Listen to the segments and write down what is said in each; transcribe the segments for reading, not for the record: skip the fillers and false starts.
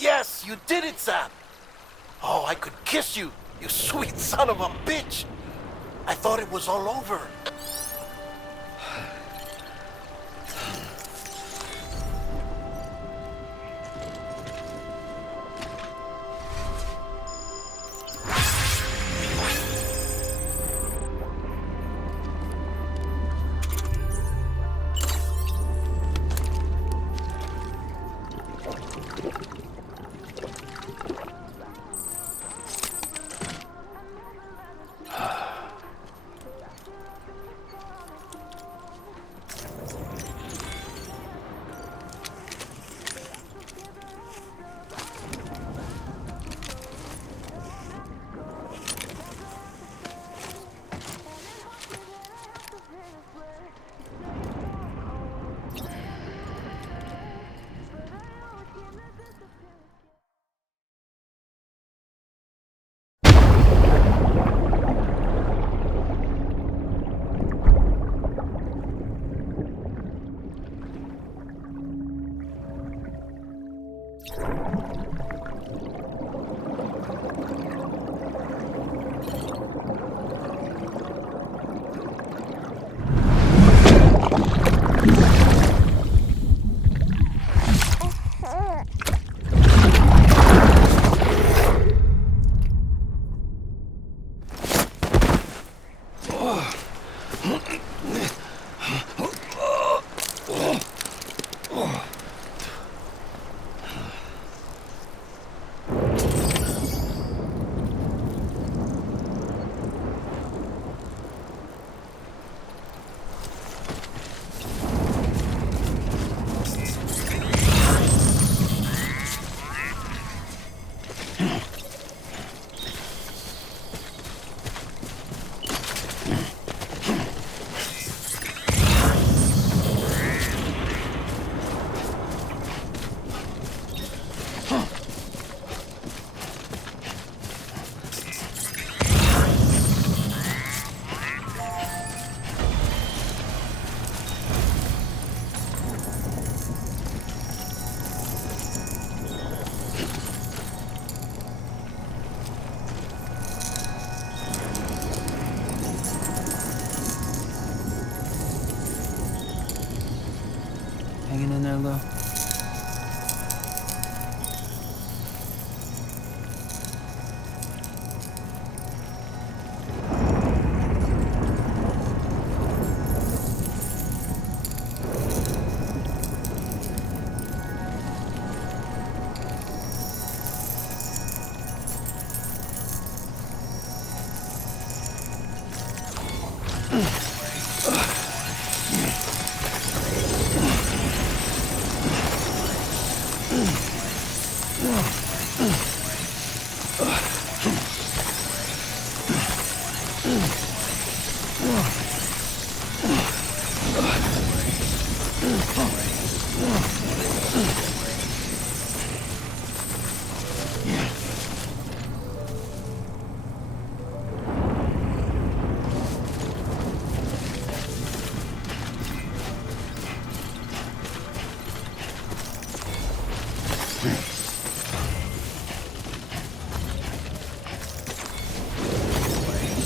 Yes, you did it, Sam. Oh, I could kiss you, you sweet son of a bitch. I thought it was all over. Hanging in there, Lou?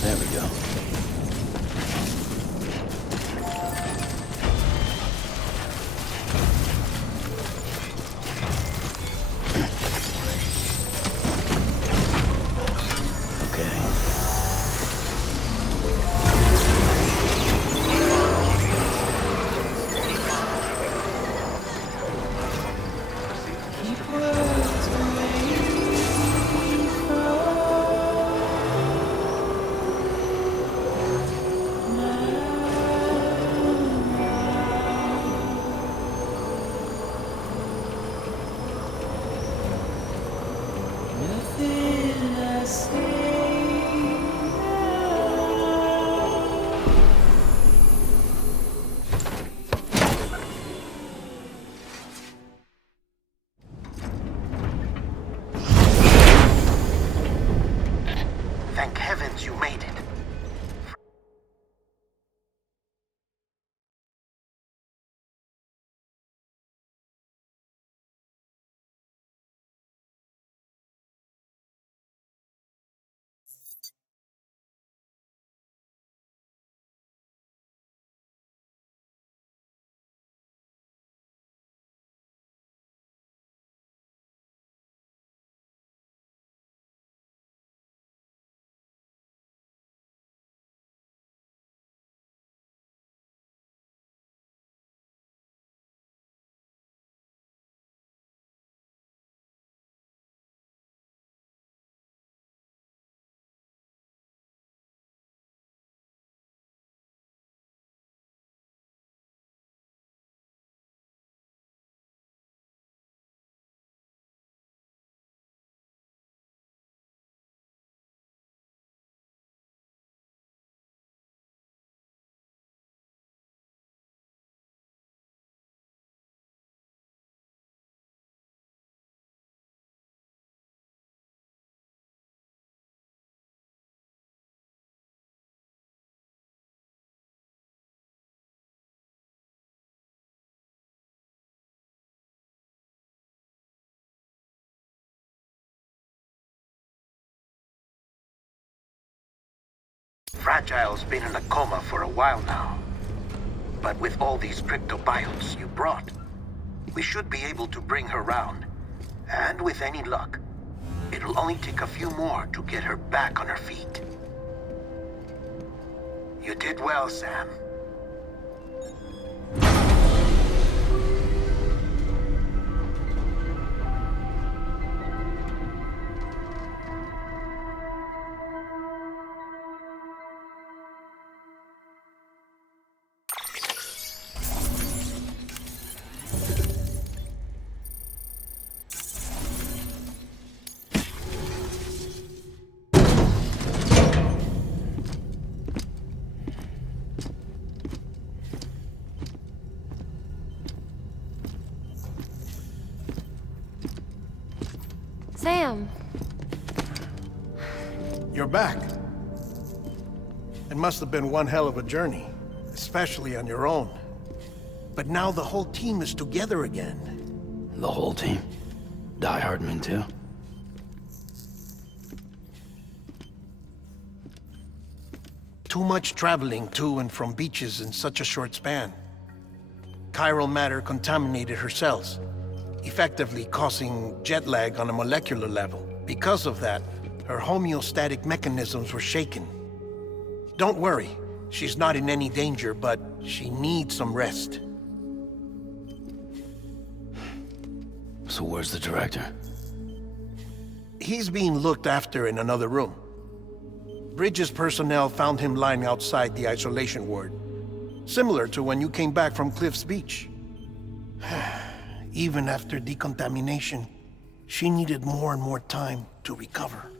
There we go. Keep Fragile's been in a coma for a while now. But with all these cryptobiotes you brought, we should be able to bring her round. And with any luck, it'll only take a few more to get her back on her feet. You did well, Sam. Sam! You're back. It must have been one hell of a journey, especially on your own. But now the whole team is together again. The whole team? Die Hardman too? Too much traveling to and from beaches in such a short span. Chiral matter contaminated her cells, effectively causing jet lag on a molecular level. Because of that, her homeostatic mechanisms were shaken. Don't worry, she's not in any danger, but she needs some rest. So where's the director? He's being looked after in another room. Bridges personnel found him lying outside the isolation ward, similar to when you came back from Cliff's Beach. Even after decontamination, she needed more and more time to recover.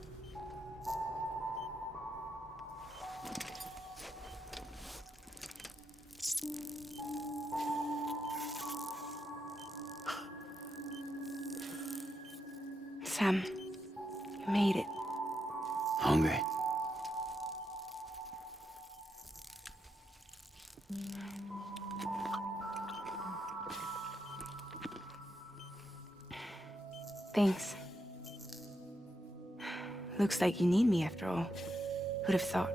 Sam, you made it. Hungry? Thanks. Looks like you need me after all. Who'd have thought?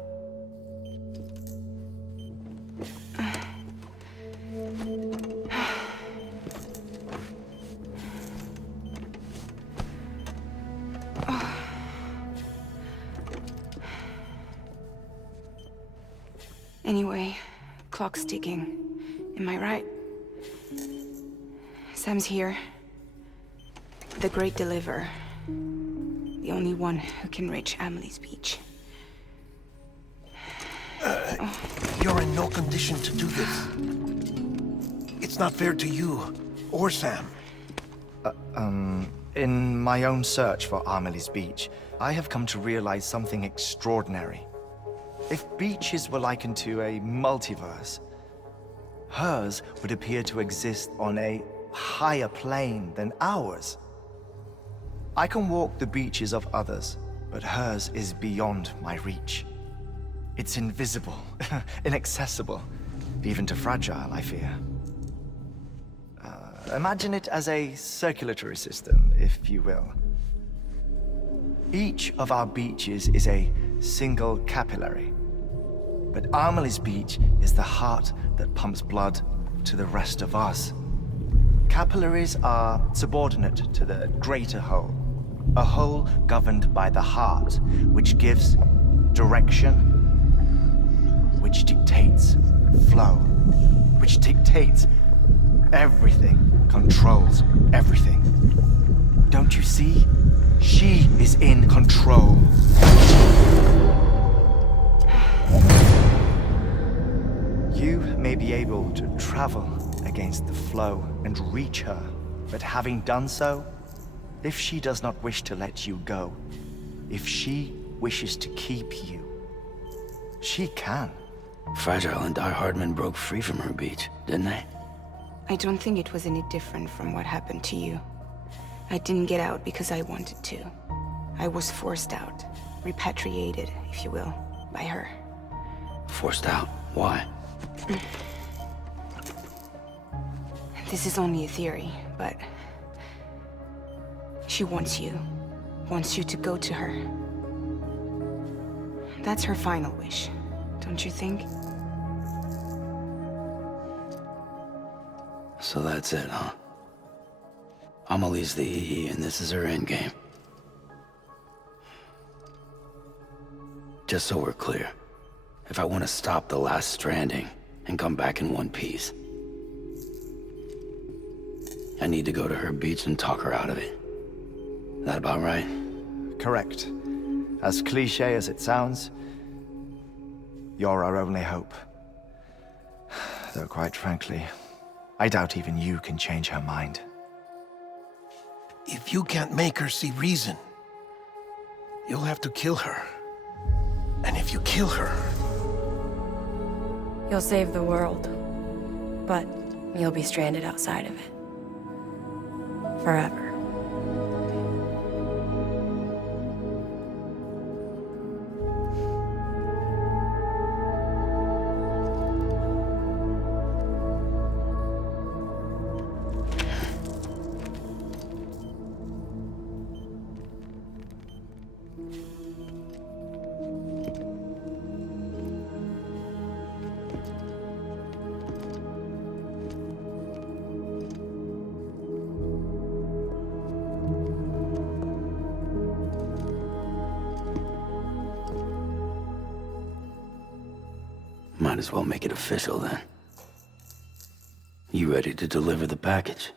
Anyway, clock's ticking. Am I right? Sam's here. The Great Deliverer. The only one who can reach Amelie's Beach. You're in no condition to do this. It's not fair to you or Sam. In my own search for Amelie's Beach, I have come to realize something extraordinary. If beaches were likened to a multiverse, hers would appear to exist on a higher plane than ours. I can walk the beaches of others, but hers is beyond my reach. It's invisible, inaccessible, even to Fragile, I fear. Imagine it as a circulatory system, if you will. Each of our beaches is a single capillary. But Amelie's Beach is the heart that pumps blood to the rest of us. Capillaries are subordinate to the greater whole. A whole governed by the heart, which gives direction, which dictates flow, which dictates everything, controls everything. Don't you see? She is in control. You may be able to travel against the flow and reach her, but having done so, if she does not wish to let you go, if she wishes to keep you, she can. Fragile and Die Hardman broke free from her beach, didn't they? I don't think it was any different from what happened to you. I didn't get out because I wanted to. I was forced out, repatriated, if you will, by her. Forced out? Why? This is only a theory, but she wants you to go to her. That's her final wish. don't you think? So that's it, huh? Amelie's the EE, and this is her endgame. Just so we're clear, if I want to stop the last Stranding and come back in one piece, I need to go to her beach and talk her out of it. That about right? Correct. As cliche as it sounds, you're our only hope. Though quite frankly, I doubt even you can change her mind. If you can't make her see reason, you'll have to kill her. And if you kill her... You'll save the world, but you'll be stranded outside of it. Forever. Might as well make it official then. You ready to deliver the package?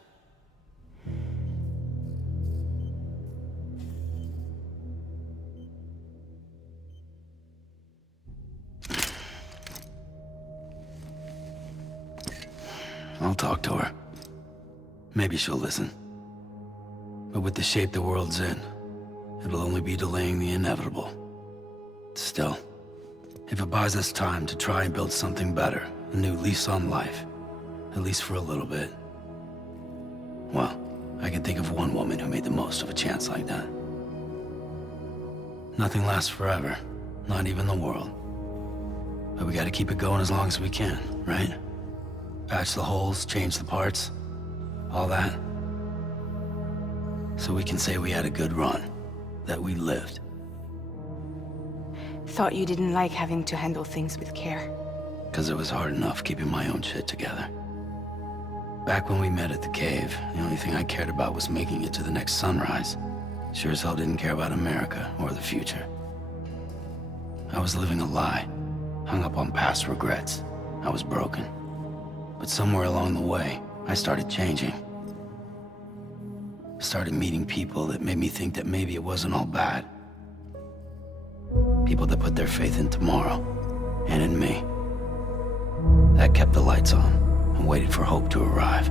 I'll talk to her. Maybe she'll listen. But with the shape the world's in, it'll only be delaying the inevitable. Still, if it buys us time to try and build something better, a new lease on life, at least for a little bit, well, I can think of one woman who made the most of a chance like that. Nothing lasts forever, not even the world. But we gotta keep it going as long as we can, right? Patch the holes, change the parts, all that. So we can say we had a good run, that we lived. Thought you didn't like having to handle things with care. 'Cause it was hard enough keeping my own shit together. Back when we met at the cave, the only thing I cared about was making it to the next sunrise. Sure as hell didn't care about America or the future. I was living a lie, hung up on past regrets. I was broken. But somewhere along the way, I started changing. Started meeting people that made me think that maybe it wasn't all bad. People that put their faith in tomorrow, and in me. That kept the lights on, and waited for hope to arrive.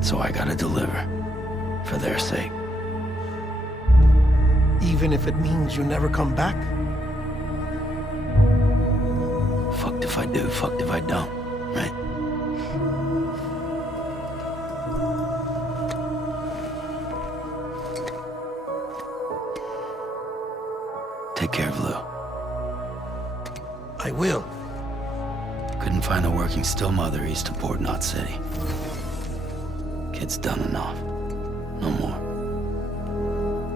So I gotta deliver, for their sake. Even if it means you never come back? Fucked if I do, fucked if I don't, right? Take care of Lou. I will. Couldn't find a working still mother east of Port Knot City. Kid's done enough. No more.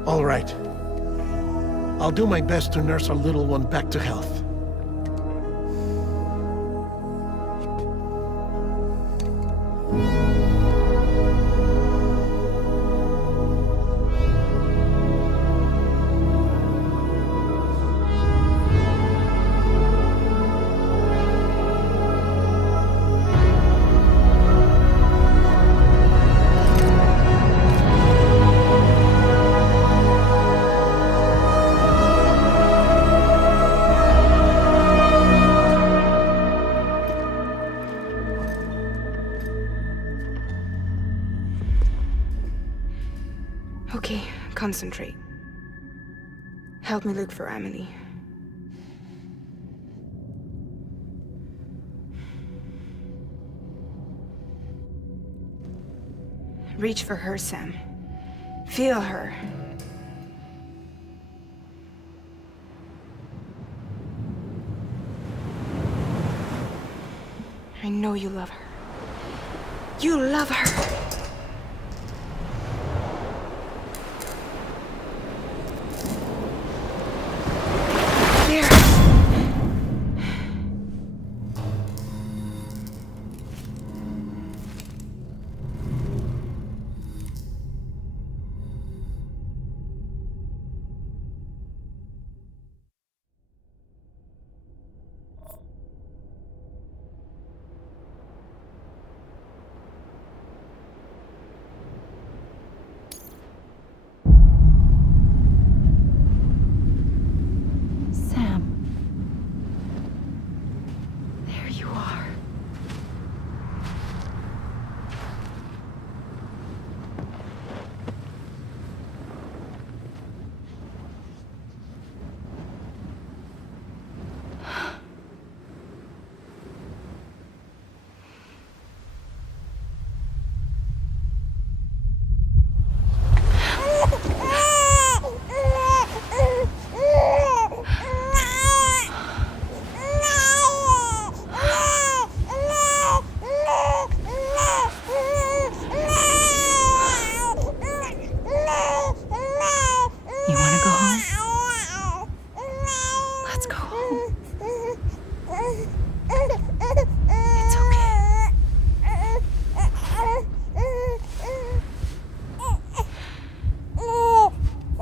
All right. I'll do my best to nurse our little one back to health. Okay, concentrate. Help me look for Emily. Reach for her, Sam. Feel her. I know you love her. You love her! There!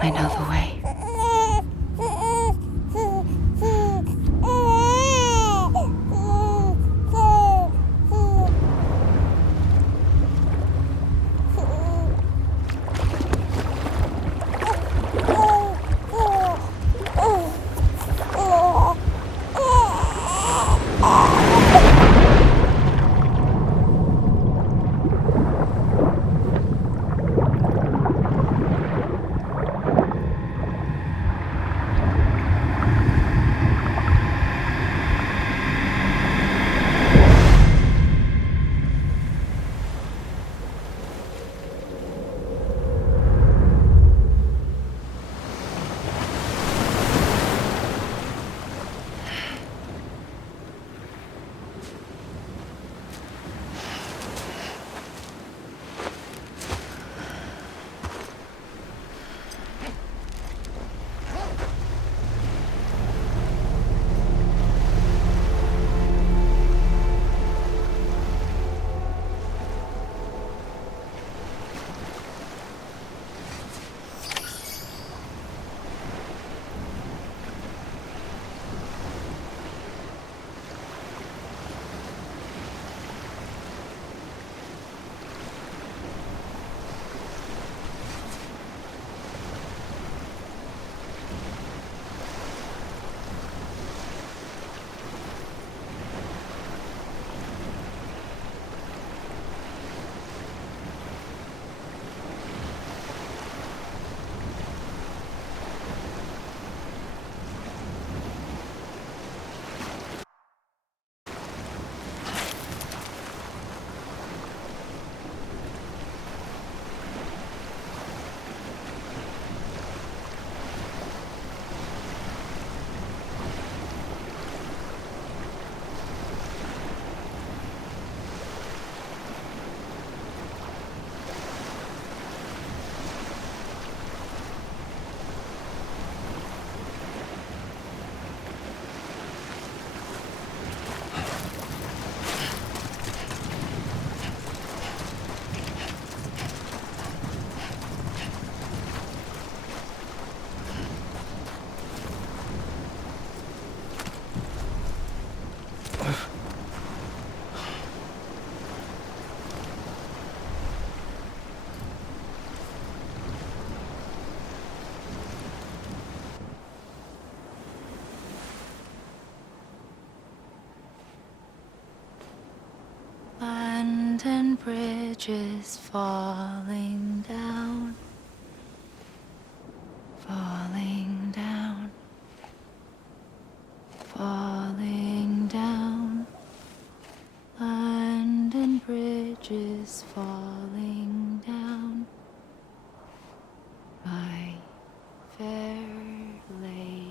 I know the way. Land and bridges falling down, falling down, falling down. Land and bridges falling down, my fair lady.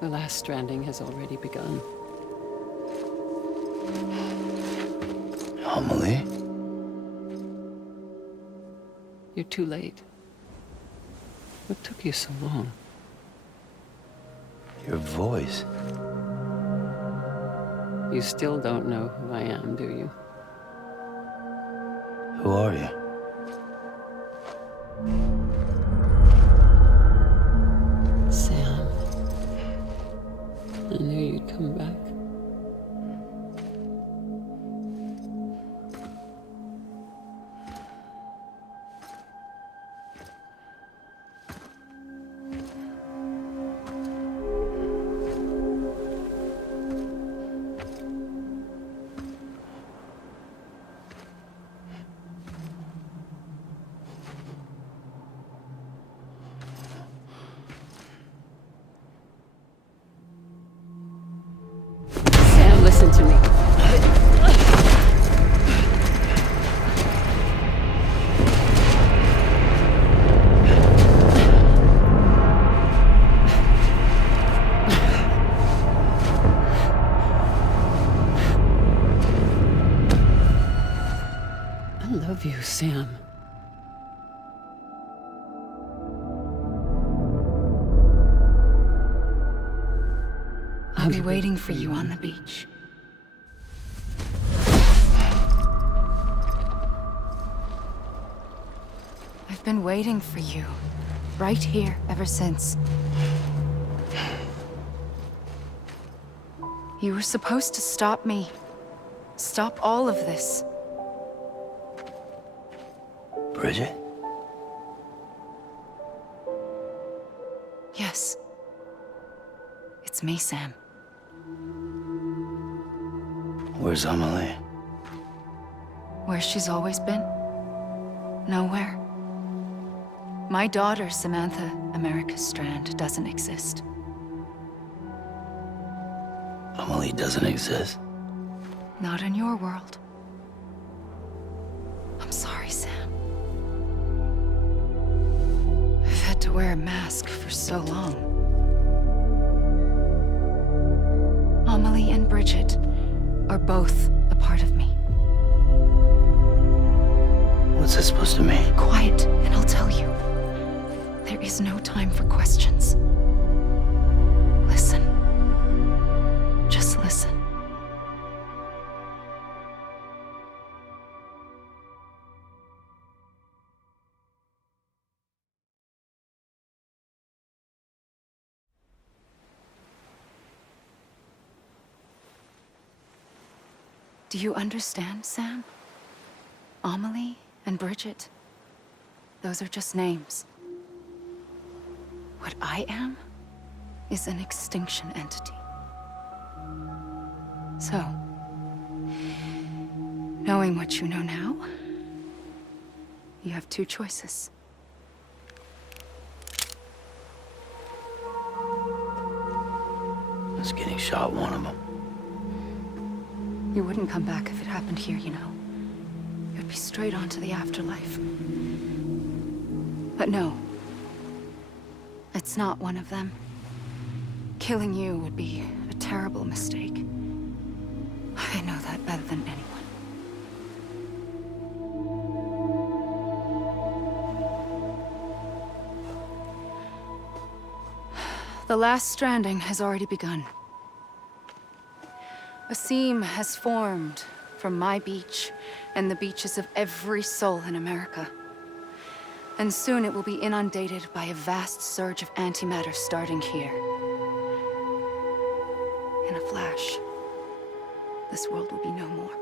The last stranding has already begun. Amelie? You're too late. What took you so long? Your voice. You still don't know who I am, do you? Who are you? Sam. I knew you'd come back. Sam, listen to me. I love you, Sam. I'll be waiting for you on the beach. I've been waiting for you. Right here, ever since. You were supposed to stop me. Stop all of this. Bridget? Yes. It's me, Sam. Where's Amelie? Where she's always been. Nowhere. My daughter, Samantha America Strand, doesn't exist. Amelie doesn't exist. Not in your world. I'm sorry, Sam. I've had to wear a mask for so long. Amelie and Bridget are both a part of me. What's that supposed to mean? Quiet, and I'll tell you. There is no time for questions. Listen. Just listen. Do you understand, Sam? Amelie and Bridget, those are just names. What I am is an extinction entity. So, knowing what you know now, you have two choices. Is getting shot one of them? You wouldn't come back if it happened here, you know. You'd be straight on to the afterlife. But no. It's not one of them. Killing you would be a terrible mistake. I know that better than anyone. The last stranding has already begun. A seam has formed from my beach and the beaches of every soul in America. And soon it will be inundated by a vast surge of antimatter starting here. In a flash, this world will be no more.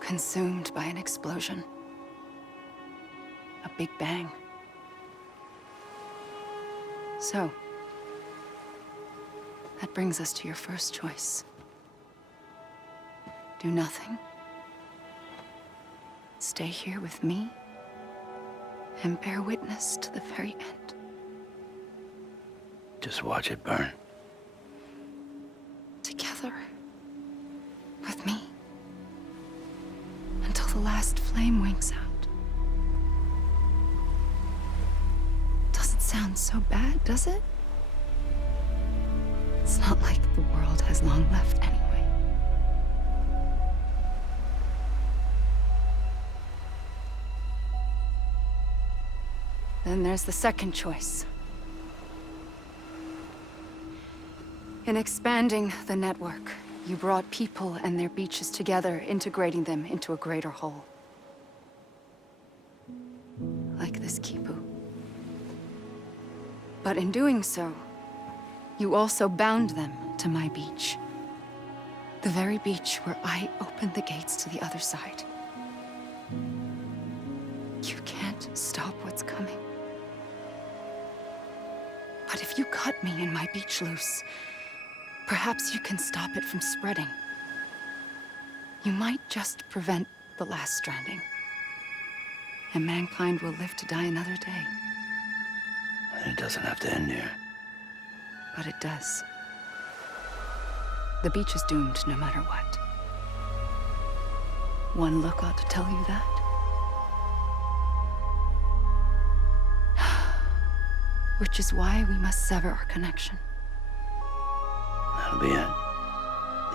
Consumed by an explosion. A big bang. So, that brings us to your first choice. Do nothing. Stay here with me and bear witness to the very end. Just watch it burn. Together. With me. Until the last flame winks out. Doesn't sound so bad, does it? It's not like the world has long left anyway. Then there's the second choice. In expanding the network, you brought people and their beaches together, integrating them into a greater whole. Like this Kipu. But in doing so, you also bound them to my beach. The very beach where I opened the gates to the other side. You can't stop what's coming. But if you cut me and my beach loose, perhaps you can stop it from spreading. You might just prevent the last stranding. And mankind will live to die another day. And it doesn't have to end here. But it does. The beach is doomed no matter what. One look ought to tell you that. Which is why we must sever our connection. That'll be it.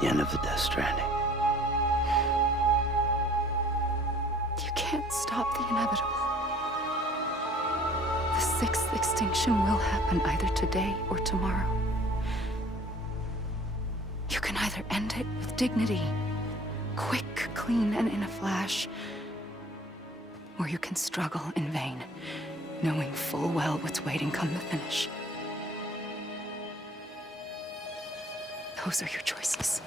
The end of the Death Stranding. You can't stop the inevitable. The sixth extinction will happen either today or tomorrow. You can either end it with dignity, quick, clean, and in a flash, or you can struggle in vain, knowing full well what's waiting come the finish. Those are your choices.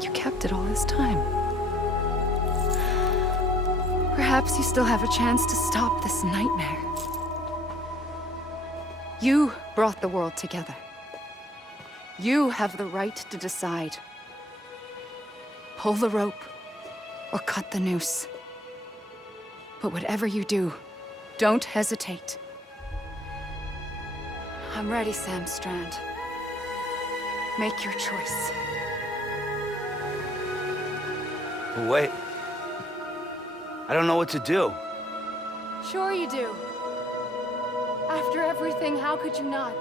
You kept it all this time. Perhaps you still have a chance to stop this nightmare. You brought the world together. You have the right to decide. Pull the rope or cut the noose. But whatever you do, don't hesitate. I'm ready, Sam Strand. Make your choice. Wait. I don't know what to do. Sure you do. After everything, how could you not?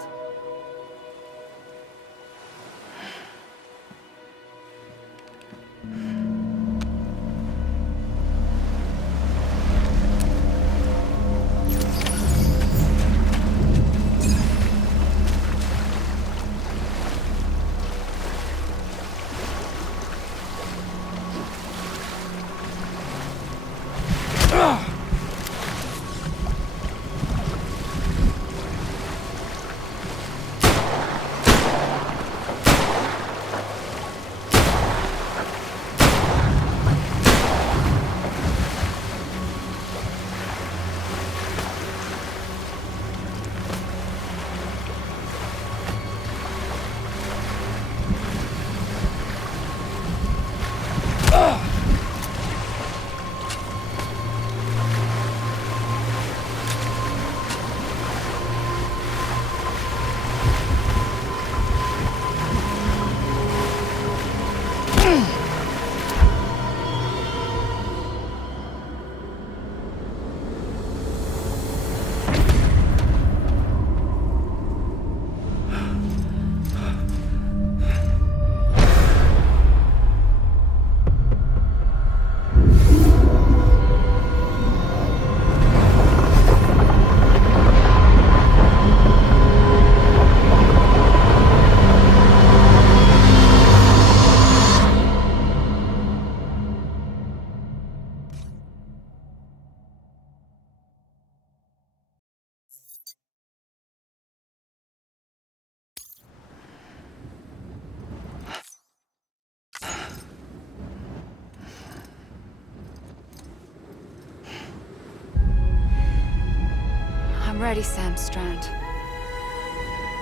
I'm ready, Sam Strand.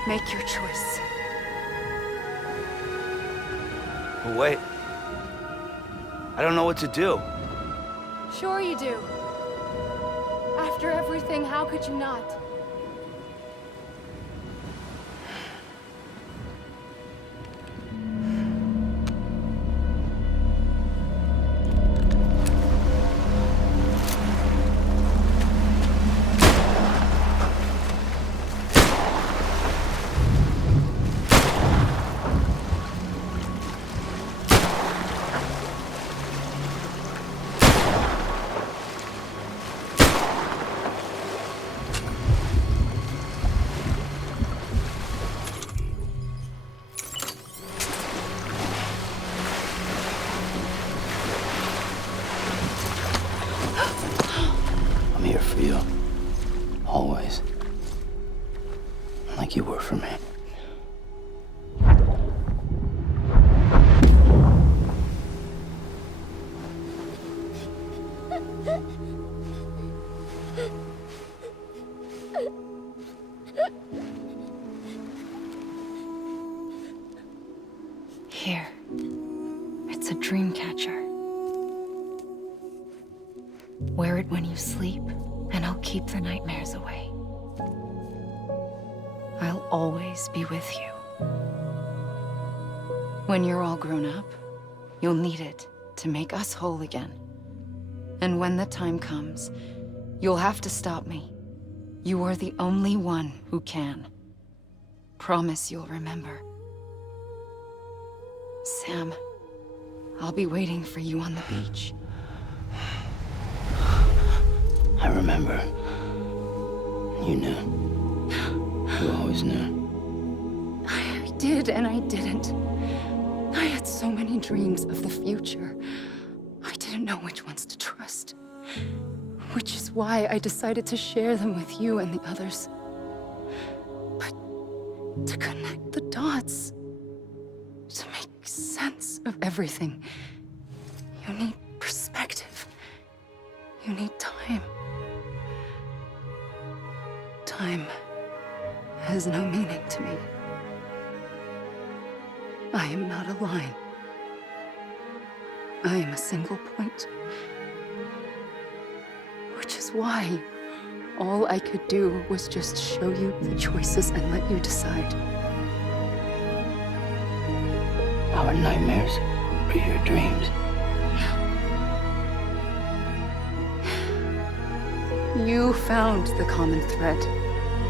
Make your choice. Wait. I don't know what to do. Sure you do. After everything, how could you not? I'm here for you. Always. Like you were for me. Here. It's a dream catcher. Wear it when you sleep, and I'll keep the nightmares away. I'll always be with you. When you're all grown up, you'll need it to make us whole again. And when the time comes, you'll have to stop me. You are the only one who can. Promise you'll remember. Sam, I'll be waiting for you on the beach. I remember. You knew. You always knew. I did. could and I didn't. I had so many dreams of the future. I didn't know which ones to trust. Which is why I decided to share them with you and the others. But to connect the dots, to make sense of everything, you need perspective. You need time. Time has no meaning to me. I am not a line. I am a single point. Which is why all I could do was just show you the choices and let you decide. Our nightmares are your dreams. You found the common thread,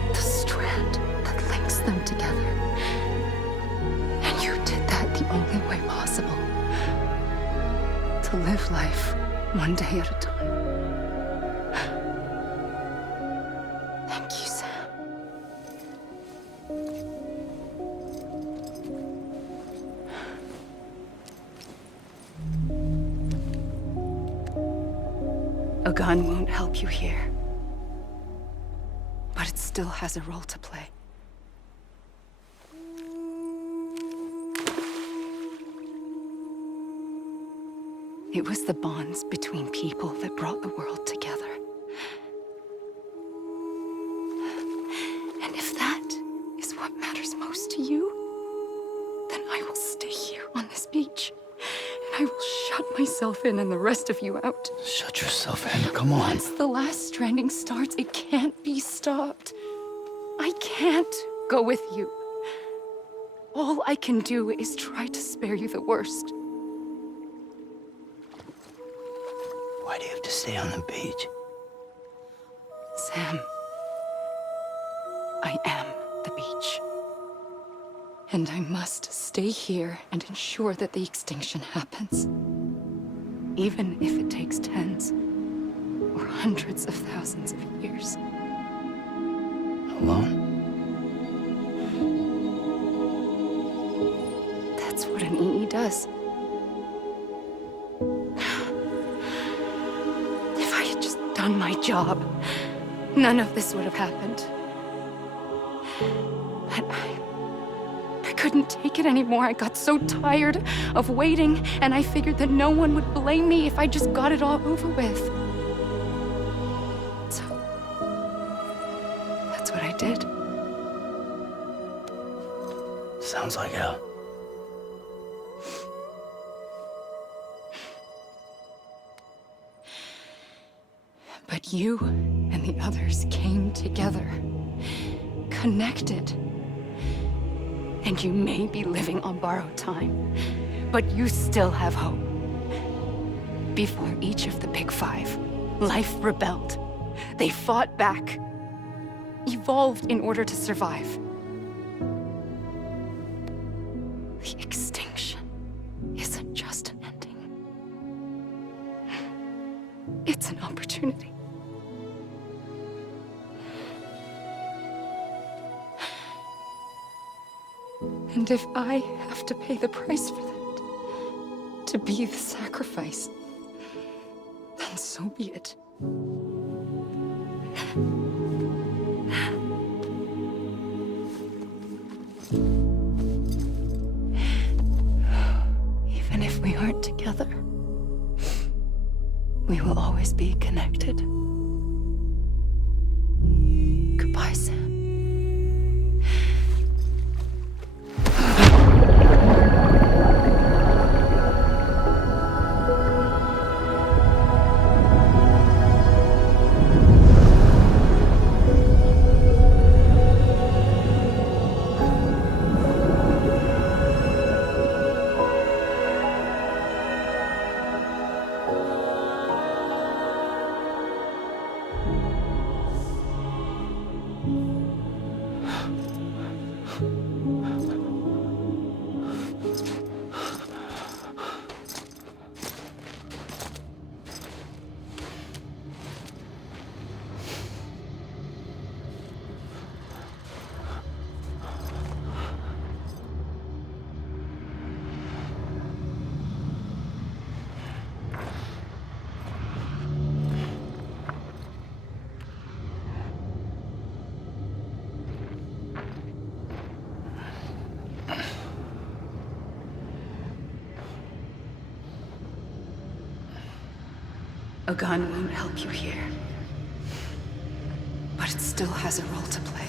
the strand that links them together. And you did that the only way possible. To live life one day at a time. Thank you, Sam. A gun won't help you here. But it still has a role to play. It was the bonds between people that brought the world together. And if that is what matters most to you, then I will stay here on this beach. And I will shut myself in and the rest of you out. Shut yourself in, come on. Once the last stranding starts, it can't be stopped. I can't go with you. All I can do is try to spare you the worst. Why do you have to stay on the beach? Sam, I am the beach. And I must stay here and ensure that the extinction happens. Even if it takes tens or hundreds of thousands of years. Alone? That's what an EE does. If I had just done my job, none of this would have happened. But I couldn't take it anymore. I got so tired of waiting, and I figured that no one would blame me if I just got it all over with. So, that's what I did. Sounds like hell. But you and the others came together, connected. And you may be living on borrowed time, but you still have hope. Before each of the Big Five, life rebelled. They fought back, evolved in order to survive. The extinction isn't just an ending. It's an opportunity. And if I have to pay the price for that, to be the sacrifice, then so be it. Even if we aren't together, we will always be connected. Goodbye, Sam. A gun won't help you here. But it still has a role to play.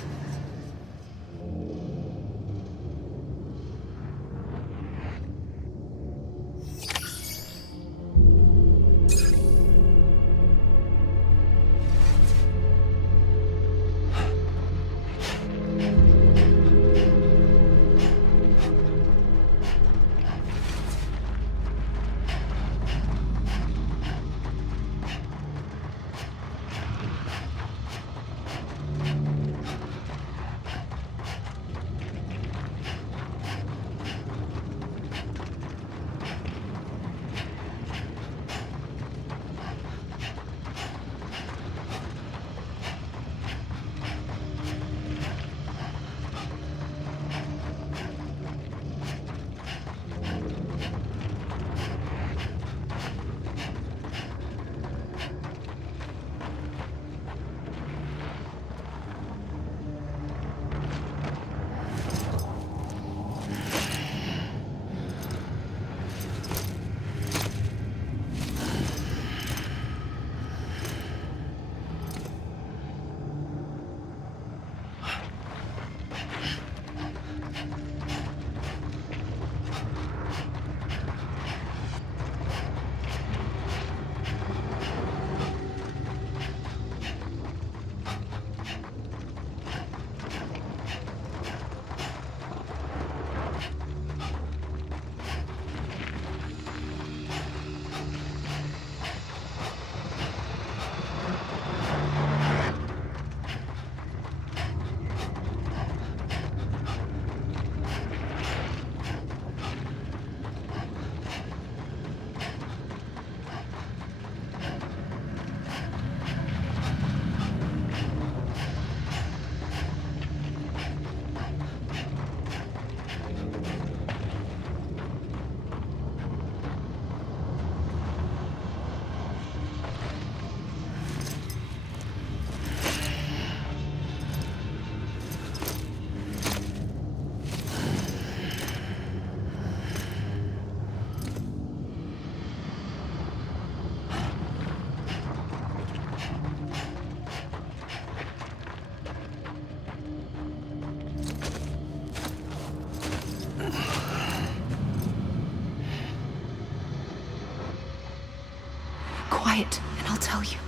Quiet, and I'll tell you.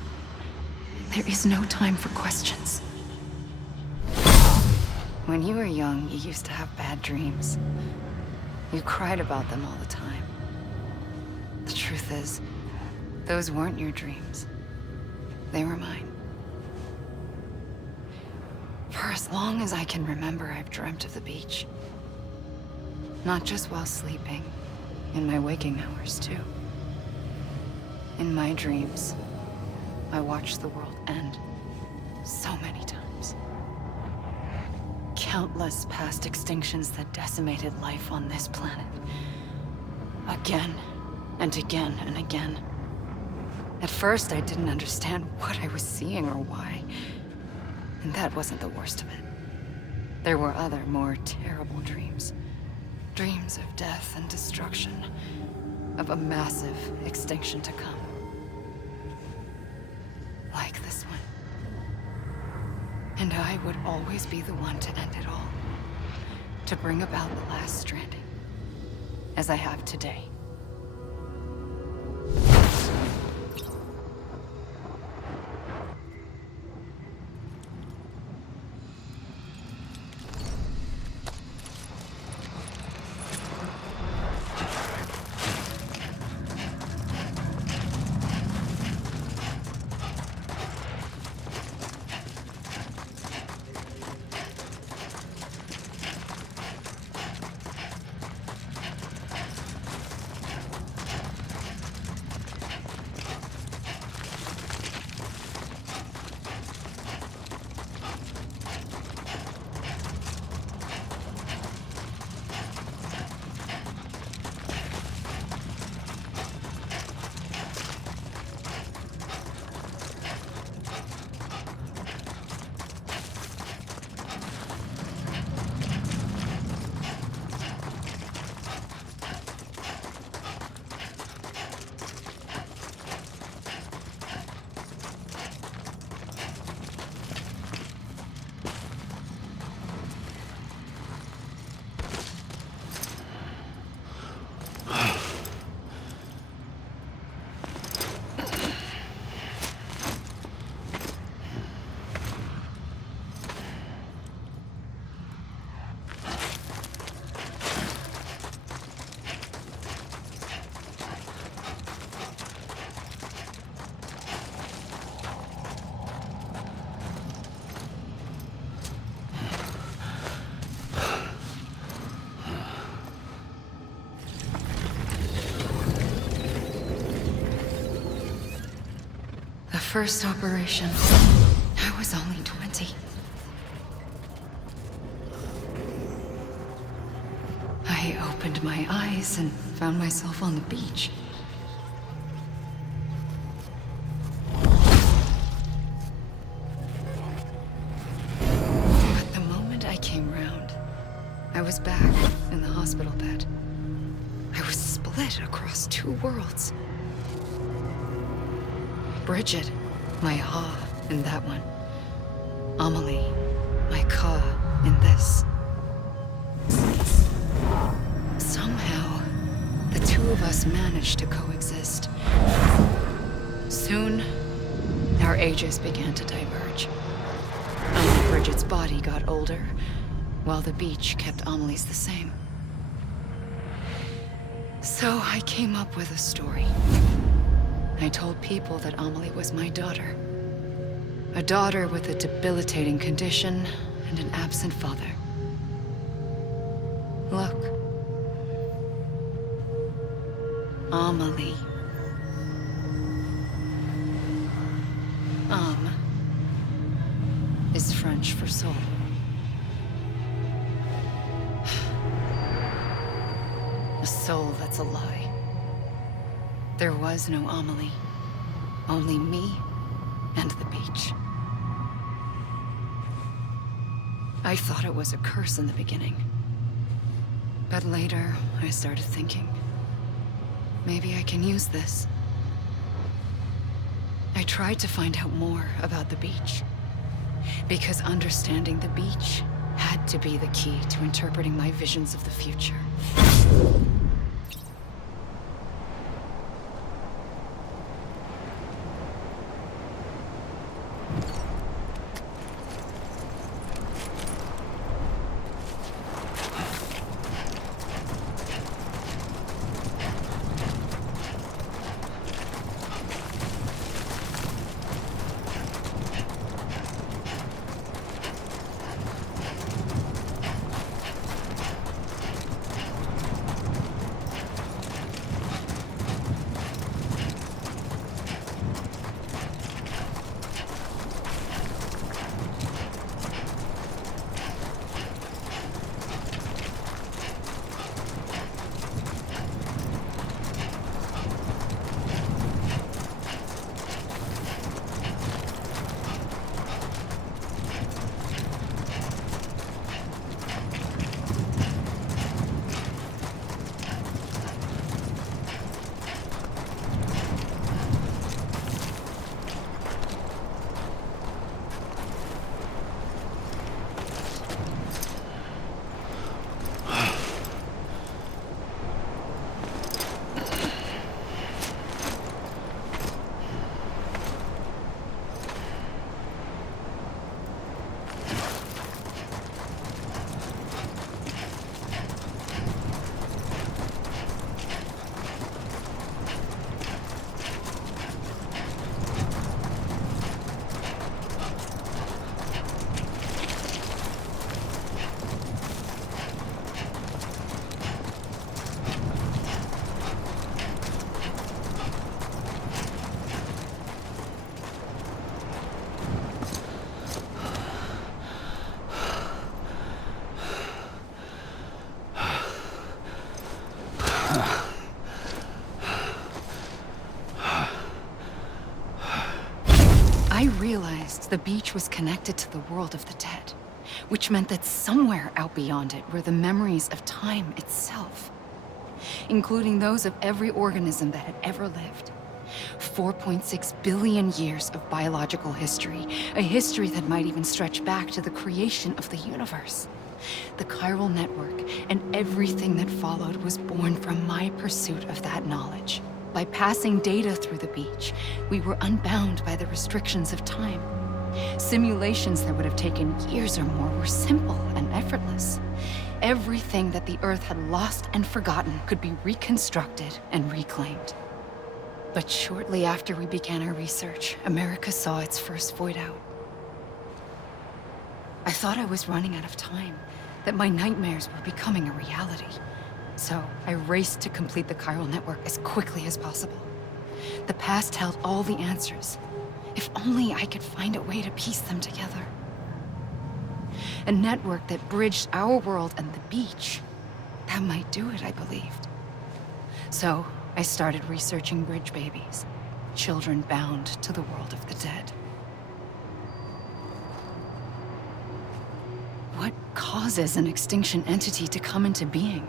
There is no time for questions. When you were young, you used to have bad dreams. You cried about them all the time. The truth is, those weren't your dreams. They were mine. For as long as I can remember, I've dreamt of the beach. Not just while sleeping, in my waking hours, too. In my dreams, I watched the world end so many times. Countless past extinctions that decimated life on this planet. Again, and again, and again. At first, I didn't understand what I was seeing or why. And that wasn't the worst of it. There were other, more terrible dreams. Dreams of death and destruction. Of a massive extinction to come. Like this one. And I would always be the one to end it all. To bring about the last stranding. As I have today. The first operation, I was only 20. I opened my eyes and found myself on the beach. But the moment I came round, I was back in the hospital bed. I was split across two worlds. Bridget, my Ha in that one. Amelie, my Ka in this. Somehow, the two of us managed to coexist. Soon, our ages began to diverge. Only Bridget's body got older, while the beach kept Amelie's the same. So I came up with a story. I told people that Amelie was my daughter. A daughter with a debilitating condition and an absent father. Look. Amelie. Is French for soul. A soul that's a lie. There was no Amelie. Only me and the beach. I thought it was a curse in the beginning. But later, I started thinking, maybe I can use this. I tried to find out more about the beach. Because understanding the beach had to be the key to interpreting my visions of the future. I realized the beach was connected to the world of the dead, which meant that somewhere out beyond it were the memories of time itself, including those of every organism that had ever lived. 4.6 billion years of biological history, a history that might even stretch back to the creation of the universe. The chiral network and everything that followed was born from my pursuit of that knowledge. By passing data through the beach, we were unbound by the restrictions of time. Simulations that would have taken years or more were simple and effortless. Everything that the Earth had lost and forgotten could be reconstructed and reclaimed. But shortly after we began our research, America saw its first void out. I thought I was running out of time, that my nightmares were becoming a reality. So I raced to complete the chiral network as quickly as possible. The past held all the answers. If only I could find a way to piece them together. A network that bridged our world and the beach. That might do it, I believed. So, I started researching bridge babies. Children bound to the world of the dead. What causes an extinction entity to come into being?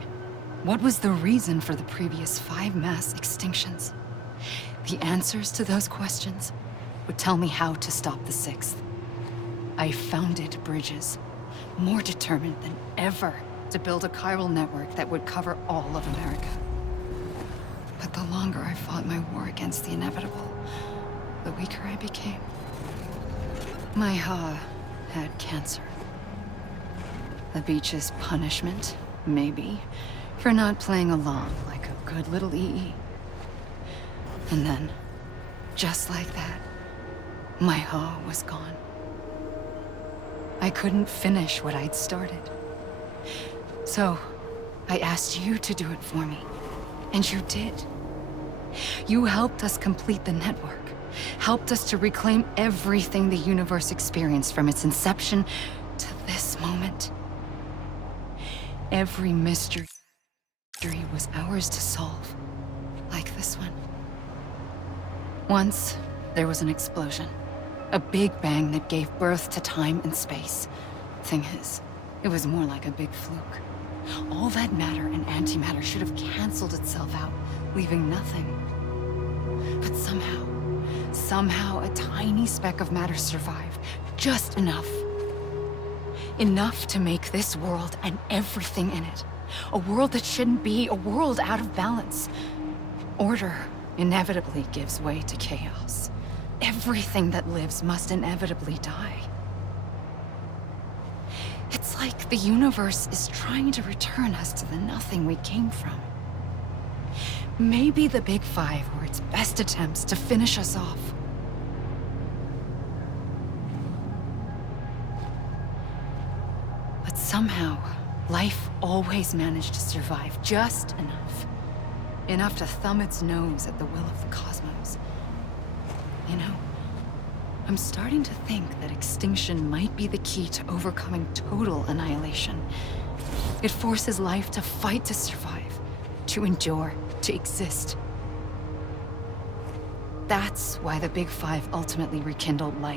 What was the reason for the previous 5 mass extinctions? The answers to those questions would tell me how to stop the 6th. I founded bridges, more determined than ever to build a chiral network that would cover all of America. But the longer I fought my war against the inevitable, the weaker I became. My Ha had cancer. The beach's punishment, maybe, for not playing along like a good little EE. And then, just like that, my Ha was gone. I couldn't finish what I'd started. So, I asked you to do it for me. And you did. You helped us complete the network. Helped us to reclaim everything the universe experienced from its inception to this moment. Every mystery was ours to solve. Like this one. Once, there was an explosion. A big bang that gave birth to time and space. Thing is, it was more like a big fluke. All that matter and antimatter should have canceled itself out, leaving nothing. But somehow a tiny speck of matter survived. Just enough. Enough to make this world and everything in it. A world that shouldn't be, a world out of balance. Order inevitably gives way to chaos. Everything that lives must inevitably die. It's like the universe is trying to return us to the nothing we came from. Maybe the Big Five were its best attempts to finish us off. But somehow, life always managed to survive just enough. Enough to thumb its nose at the will of the cosmos. You know, I'm starting to think that extinction might be the key to overcoming total annihilation. It forces life to fight to survive, to endure, to exist. That's why the Big Five ultimately rekindled life.